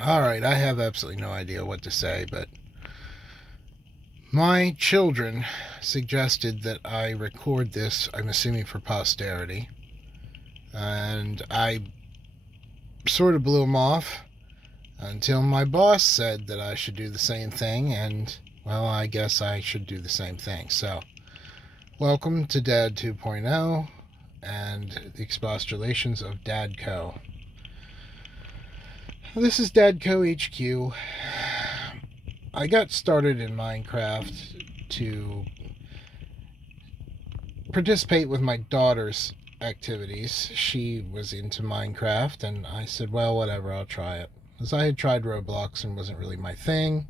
Alright, I have absolutely no idea what to say, but my children suggested that I record this, I'm assuming for posterity, and I sort of blew them off until my boss said that I should do the same thing, and, well, I guess I should do the same thing. So, welcome to Dad 2.0 and the expostulations of Dadco. This is Dadco HQ. I got started in Minecraft to participate with my daughter's activities. She was into Minecraft, and I said, well, whatever, I'll try it. Because I had tried Roblox and wasn't really my thing.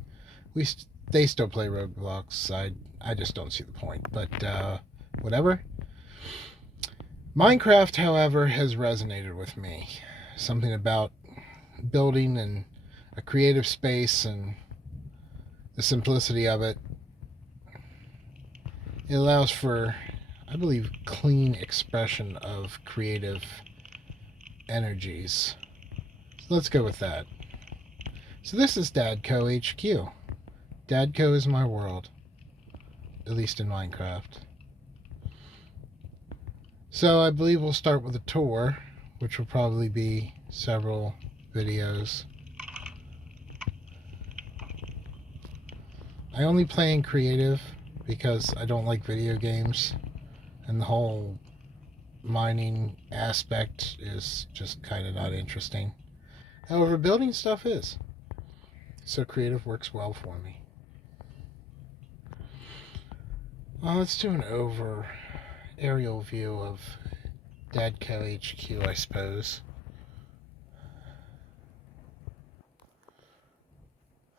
They still play Roblox. I just don't see the point. But whatever. Minecraft, however, has resonated with me. Something about building and a creative space and the simplicity of it. It allows for, I believe, clean expression of creative energies. So let's go with that. So this is Dadco HQ. Dadco is my world, at least in Minecraft. So I believe we'll start with a tour, which will probably be several videos. I only play in creative because I don't like video games, and the whole mining aspect is just kind of not interesting. However, building stuff is. So creative works well for me. Well, let's do an aerial view of Dadco HQ, I suppose.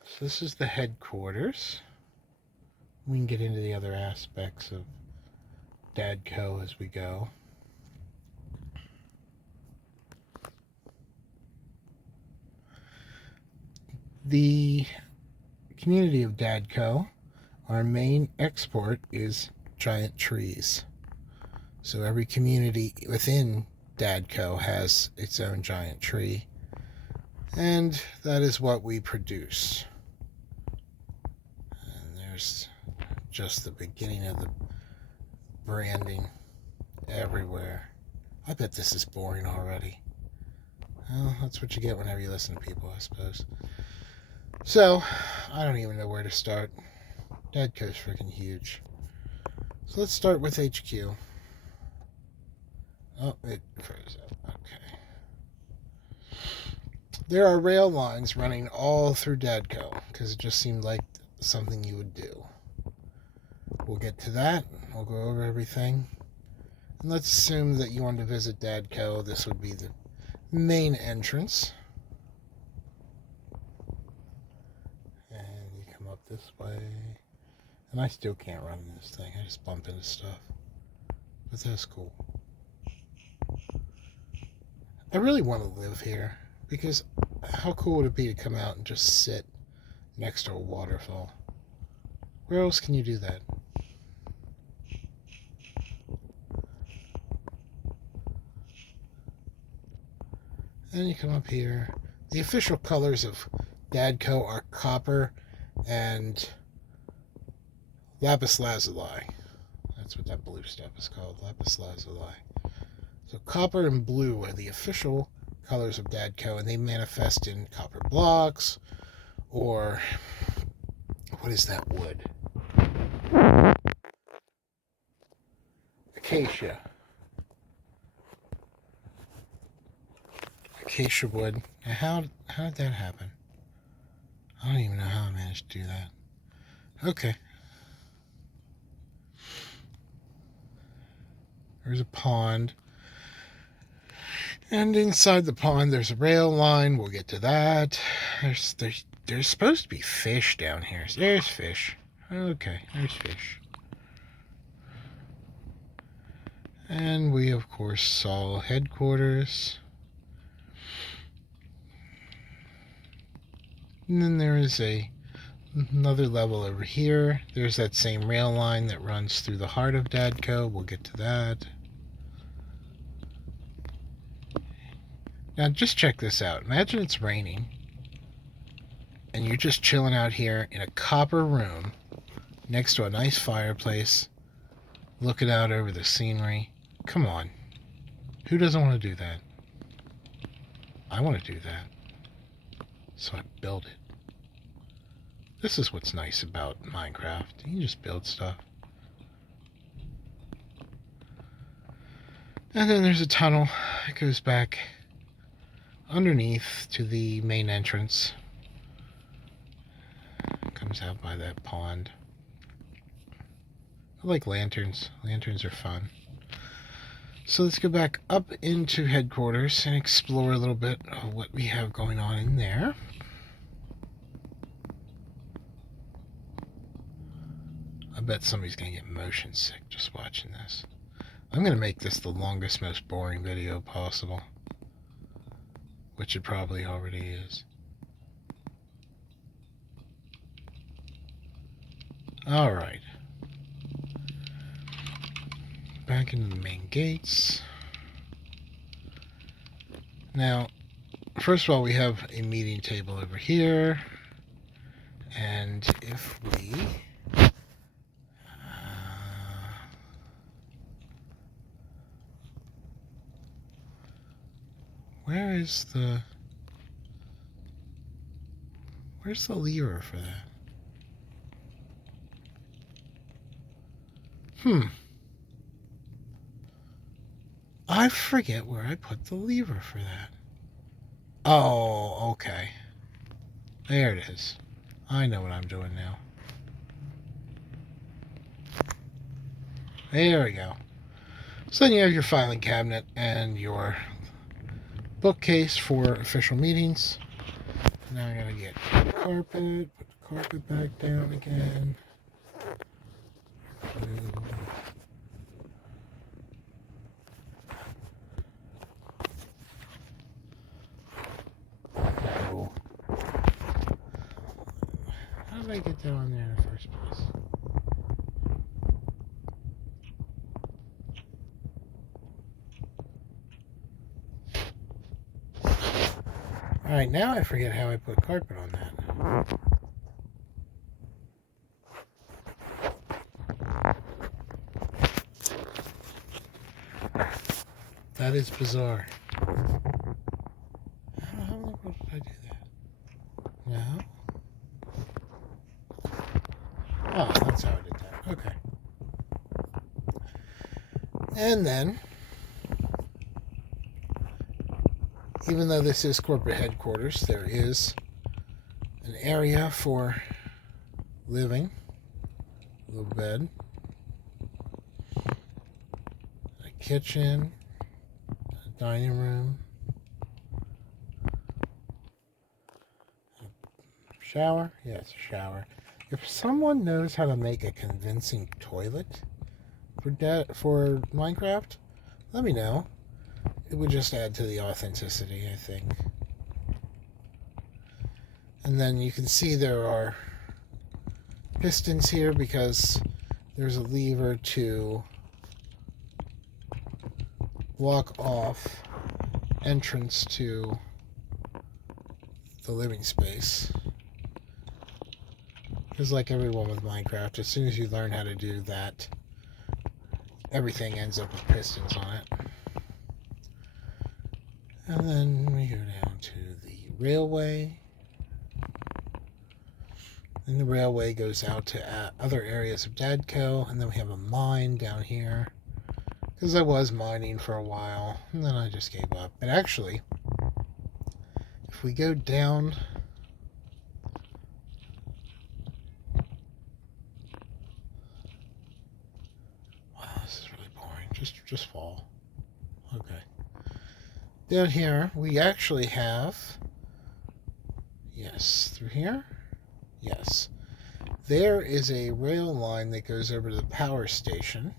So this is the headquarters. We can get into the other aspects of Dadco as we go. The community of Dadco, our main export is giant trees. So every community within Dadco has its own giant tree, and that is what we produce. And there's just the beginning of the branding everywhere. I bet this is boring already. Well, that's what you get whenever you listen to people, I suppose. So, I don't even know where to start. Dadco's freaking huge. So let's start with HQ. Oh, it froze up. Okay. There are rail lines running all through Dadco, because it just seemed like something you would do. We'll get to that. We'll go over everything. And let's assume that you want to visit Dadco. This would be the main entrance. And you come up this way. And I still can't run this thing. I just bump into stuff. But that's cool. I really want to live here. Because how cool would it be to come out and just sit next to a waterfall? Where else can you do that? Then you come up here. The official colors of Dadco are copper and lapis lazuli. That's what that blue stuff is called, lapis lazuli. So copper and blue are the official colors of Dadco, and they manifest in copper blocks, or what is that wood? Acacia. Acacia wood. Now how did that happen? I don't even know how I managed to do that. Okay. There's a pond. And inside the pond, there's a rail line. We'll get to that. There's supposed to be fish down here. There's fish. Okay, there's fish. And we, of course, saw headquarters. And then there is another level over here. There's that same rail line that runs through the heart of Dadco. We'll get to that. Now just check this out. Imagine it's raining and you're just chilling out here in a copper room next to a nice fireplace, looking out over the scenery. Come on. Who doesn't want to do that? I want to do that. So I build it. This is what's nice about Minecraft. You can just build stuff. And then there's a tunnel that goes back underneath to the main entrance. Comes out by that pond. I like lanterns. Lanterns are fun. So let's go back up into headquarters and explore a little bit of what we have going on in there. I bet somebody's going to get motion sick just watching this. I'm going to make this the longest, most boring video possible. Which it probably already is. Alright. Back into the main gates. Now, first of all, we have a meeting table over here. And if we... where's the lever for that? I forget where I put the lever for that. Oh, okay. There it is. I know what I'm doing now. There we go. So then you have your filing cabinet and your bookcase for official meetings. Now I gotta get carpet, put the carpet back down again. How did I get that on there in the first place? Alright, now I forget how I put carpet on that. That is bizarre. How in the world did I do that? No? Oh, that's how I did that. Okay. And then, even though this is corporate headquarters, there is an area for living, a little bed, a kitchen, a dining room, a shower. Yeah, it's a shower. If someone knows how to make a convincing toilet for Minecraft, let me know. It would just add to the authenticity, I think. And then you can see there are pistons here because there's a lever to block off entrance to the living space. Because like everyone with Minecraft, as soon as you learn how to do that, everything ends up with pistons on it. And then we go down to the railway. And the railway goes out to other areas of Dadco. And then we have a mine down here. Because I was mining for a while. And then I just gave up. But actually, if we go down... wow, this is really boring. Just fall. Okay. Down here, we actually have... yes, through here? Yes. There is a rail line that goes over to the power station.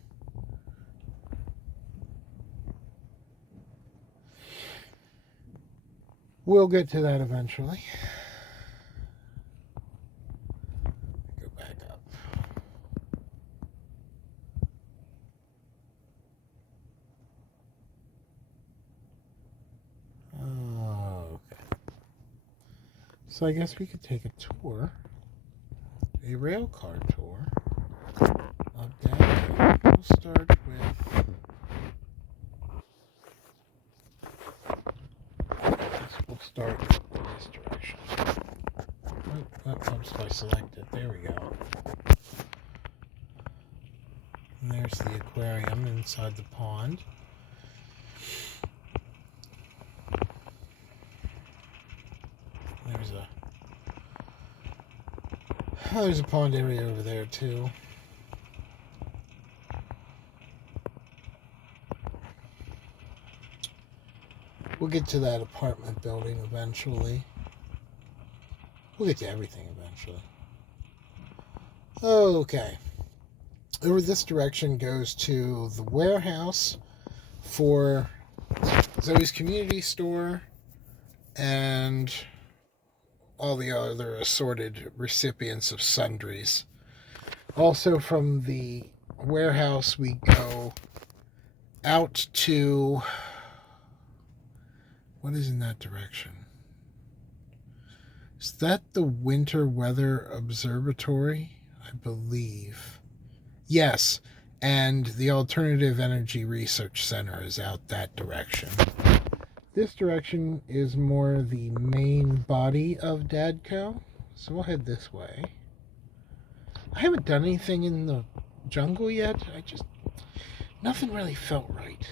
We'll get to that eventually. Go back up. So I guess we could take a tour, a rail car tour of Dadco. We'll start with, we'll start in this direction. Oops, I selected. There we go. And there's the aquarium inside the pond. There's a pond area over there too. We'll get to that apartment building eventually. We'll get to everything eventually. Okay. Over this direction goes to the warehouse for Zoe's community store and all the other assorted recipients of sundries. Also from the warehouse we go out to, what is in that direction? Is that the Winter Weather Observatory? I believe. Yes, and the Alternative Energy Research Center is out that direction. This direction is more the main body of Dadco, so we'll head this way. I haven't done anything in the jungle yet. Nothing really felt right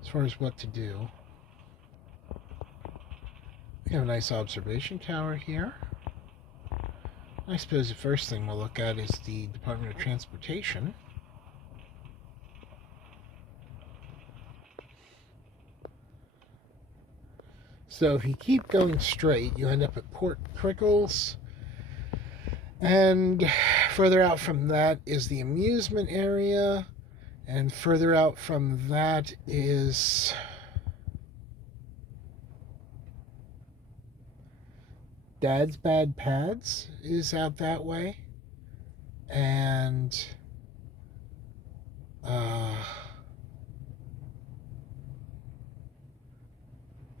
as far as what to do. We have a nice observation tower here. I suppose the first thing we'll look at is the Department of Transportation. So if you keep going straight, you end up at Port Prickles. And further out from that is the amusement area. And further out from that is Dad's Bad Pads is out that way. And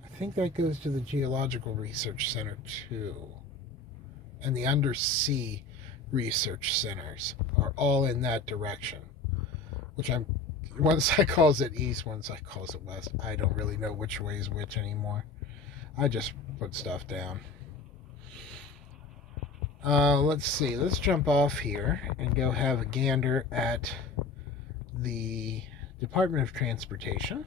I think that goes to the Geological Research Center too. And the Undersea Research Centers are all in that direction. Which one side calls it east, one side calls it west. I don't really know which way is which anymore. I just put stuff down. Let's see. Let's jump off here and go have a gander at the Department of Transportation.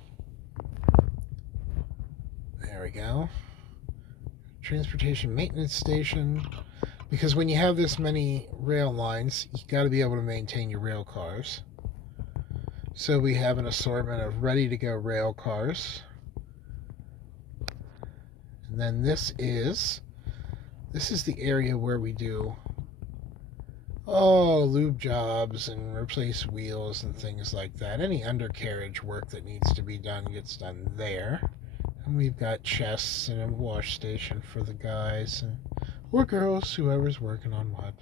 There we go. Transportation Maintenance Station. Because when you have this many rail lines, you got to be able to maintain your rail cars. So we have an assortment of ready-to-go rail cars. And then this is the area where we do lube jobs and replace wheels and things like that. Any undercarriage work that needs to be done gets done there. And we've got chests and a wash station for the guys or girls, whoever's working on what.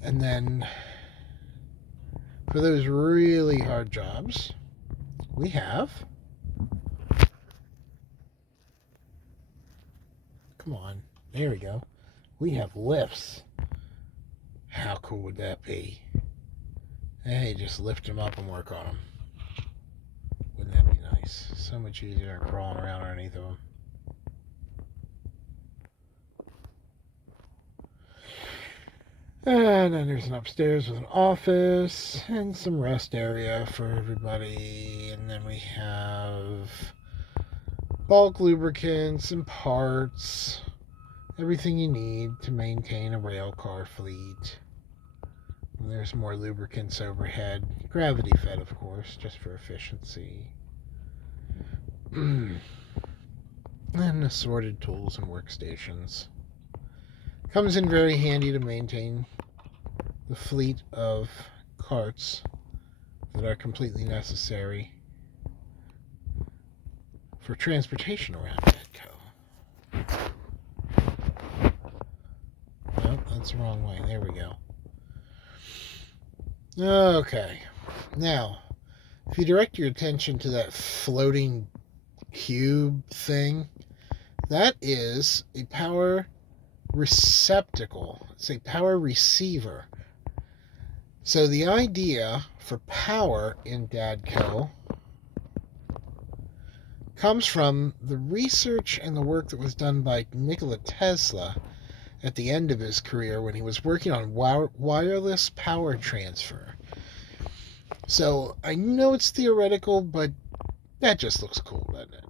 And then for those really hard jobs, we have, come on, there we go. We have lifts. How cool would that be? Hey, just lift them up and work on them. Wouldn't that be nice? So much easier than crawling around underneath of them. And then there's an upstairs with an office and some rest area for everybody. And then we have bulk lubricants and parts. Everything you need to maintain a rail car fleet. And there's more lubricants overhead. Gravity fed, of course, just for efficiency. And assorted tools and workstations. Comes in very handy to maintain the fleet of carts that are completely necessary for transportation around Dadco. Nope, that's the wrong way. There we go. Okay. Now, if you direct your attention to that floating cube thing, That is a power receptacle. It's a power receiver. So the idea for power in Dadco comes from the research and the work that was done by Nikola Tesla at the end of his career when he was working on wireless power transfer. So I know it's theoretical, but that just looks cool, doesn't it?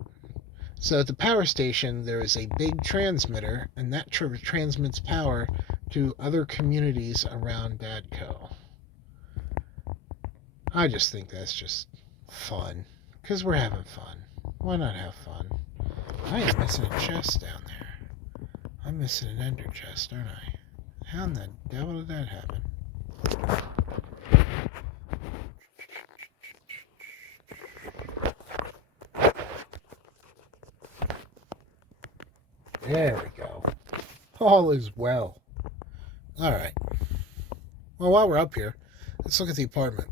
So at the power station, there is a big transmitter, and that transmits power to other communities around Dadco. I just think that's just fun, because we're having fun. Why not have fun? I am missing a chest down there. I'm missing an ender chest, aren't I? How in the devil did that happen? There we go. All is well. Alright. Well, while we're up here, let's look at the apartment.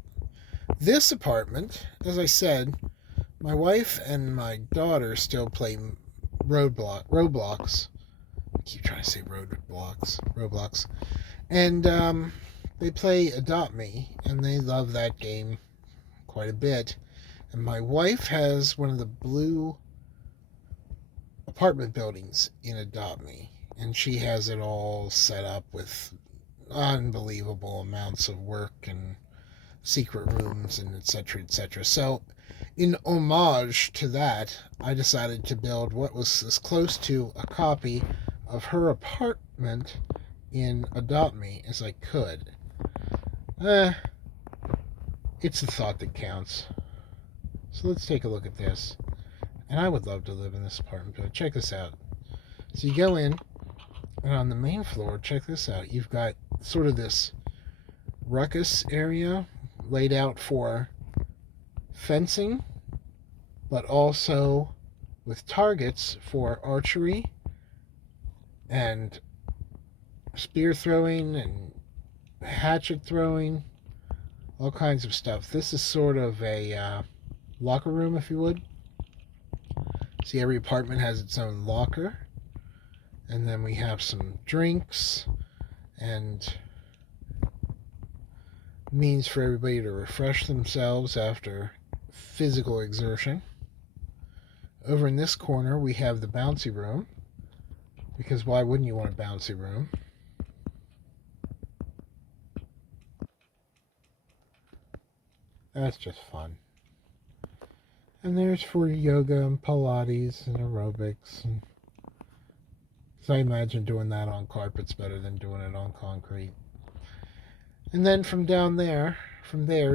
This apartment, as I said, my wife and my daughter still play Roblox. I keep trying to say Roblox. And they play Adopt Me, and they love that game quite a bit. And my wife has one of the blue apartment buildings in Adopt Me, and she has it all set up with unbelievable amounts of work and secret rooms and etc. etc. So, in homage to that, I decided to build what was as close to a copy of her apartment in Adopt Me as I could. It's the thought that counts. So let's take a look at this. And I would love to live in this apartment, but check this out. So you go in, and on the main floor, check this out. You've got sort of this ruckus area laid out for fencing, but also with targets for archery and spear throwing and hatchet throwing, all kinds of stuff. This is sort of a locker room, if you would. See, every apartment has its own locker. And then we have some drinks and means for everybody to refresh themselves after physical exertion. Over in this corner, we have the bouncy room. Because why wouldn't you want a bouncy room? That's just fun. And there's for yoga and Pilates and aerobics. And so I imagine doing that on carpet's better than doing it on concrete. And then from there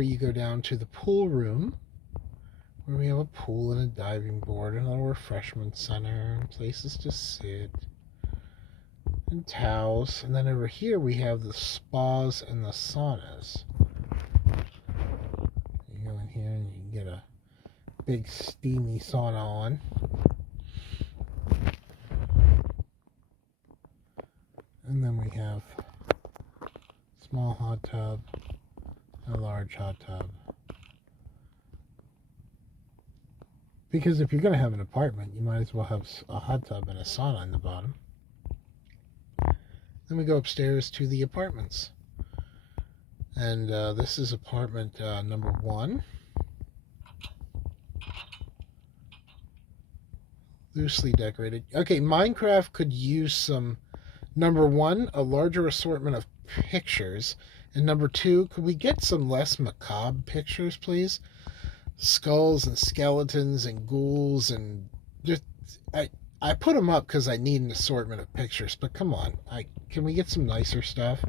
you go down to the pool room, where we have a pool and a diving board and a little refreshment center and places to sit and towels. And then over here we have the spas and the saunas. You go in here and you can get a big steamy sauna on. And then we have a small hot tub, a large hot tub. Because if you're going to have an apartment, you might as well have a hot tub and a sauna in the bottom. Then we go upstairs to the apartments. And this is apartment number 1. Loosely decorated. Okay, Minecraft could use some, number 1, a larger assortment of pictures. And number 2, could we get some less macabre pictures, please? Skulls and skeletons and ghouls and just I put them up because I need an assortment of pictures, but come on, can we get some nicer stuff?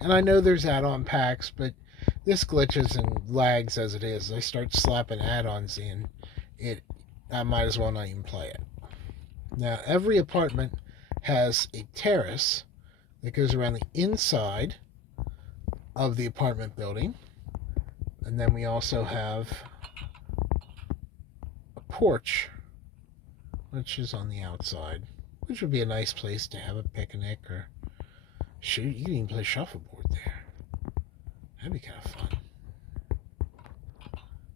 And I know there's add-on packs, but this glitches and lags as it is. I start slapping add-ons in, I might as well not even play it. Now, every apartment has a terrace that goes around the inside of the apartment building, and then we also have a porch, which is on the outside, which would be a nice place to have a picnic, or shoot, you can even play shuffleboard there. That'd be kind of fun.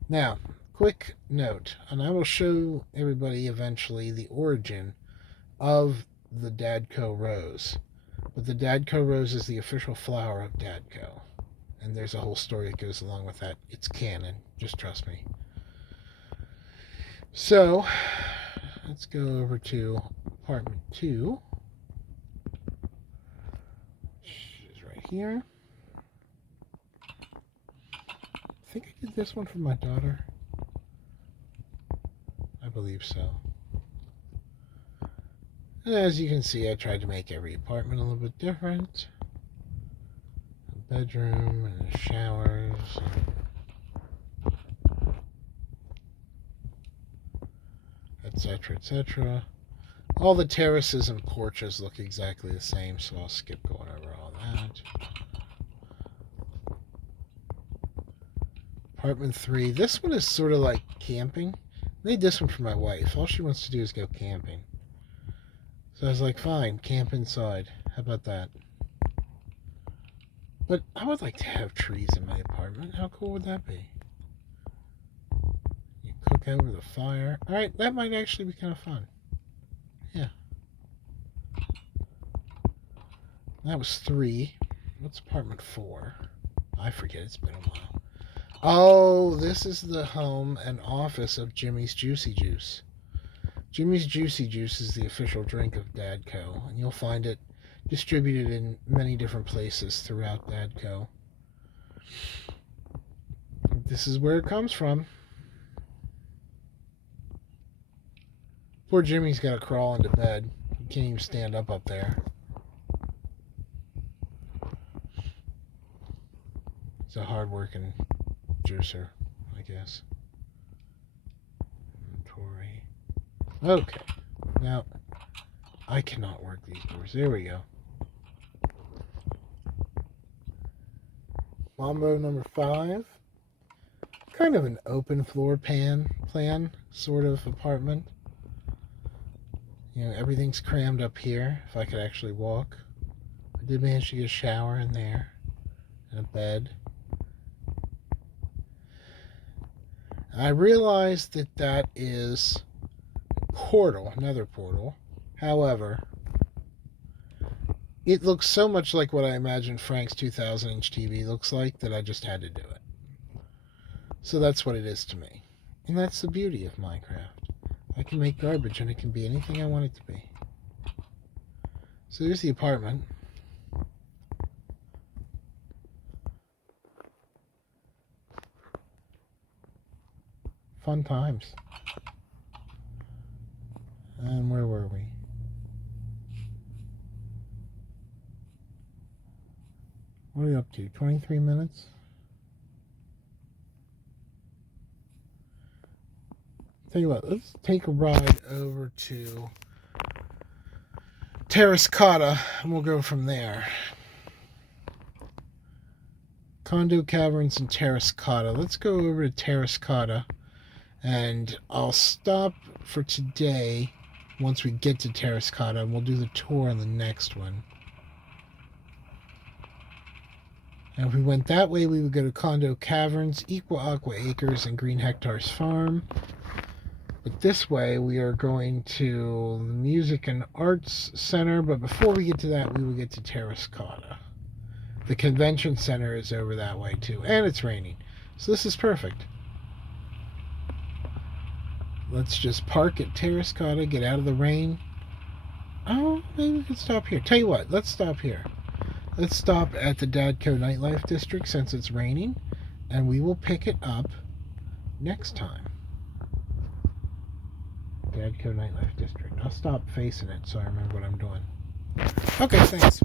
Now, quick note, and I will show everybody eventually the origin of the Dadco rose. But the Dadco rose is the official flower of Dadco. And there's a whole story that goes along with that. It's canon. Just trust me. So, let's go over to apartment 2. Which is right here. I think I did this one for my daughter. I believe so. And as you can see, I tried to make every apartment a little bit different. A bedroom and showers. Etc., etc. All the terraces and porches look exactly the same, so I'll skip going over all that. Apartment 3. This one is sort of like camping. I made this one for my wife. All she wants to do is go camping. So I was like, fine, camp inside. How about that? But I would like to have trees in my apartment. How cool would that be? You cook over the fire. Alright, that might actually be kind of fun. Yeah. That was 3. What's apartment 4? I forget, it's been a while. Oh, this is the home and office of Jimmy's Juicy Juice. Jimmy's Juicy Juice is the official drink of Dadco, and you'll find it distributed in many different places throughout Dadco. This is where it comes from. Poor Jimmy's got to crawl into bed. He can't even stand up there. He's a hard-working juicer, I guess. Inventory. Okay. Now, I cannot work these doors. There we go. Mambo number 5. Kind of an open floor plan sort of apartment. You know, everything's crammed up here, if I could actually walk. I did manage to get a shower in there, and a bed. I realized that that is a portal, another portal. However, it looks so much like what I imagined Frank's 2000-inch TV looks like that I just had to do it. So that's what it is to me. And that's the beauty of Minecraft. I can make garbage and it can be anything I want it to be. So here's the apartment. Fun times. And where were we? What are we up to? 23 minutes? Tell you what, let's take a ride over to Terrascotta and we'll go from there. Condo Caverns and Terrascotta. Let's go over to Terrascotta and I'll stop for today once we get to Terrascotta and we'll do the tour on the next one. And if we went that way, we would go to Condo Caverns, Equa Aqua Acres, and Green Hectares Farm. But this way, we are going to the Music and Arts Center. But before we get to that, we will get to Terrascotta. The convention center is over that way, too. And it's raining. So this is perfect. Let's just park at Terrascotta, get out of the rain. Oh, maybe we can stop here. Tell you what, let's stop here. Let's stop at the Dadco Nightlife District since it's raining. And we will pick it up next time. Dadco Nightlife District. I'll stop facing it so I remember what I'm doing. Okay, thanks.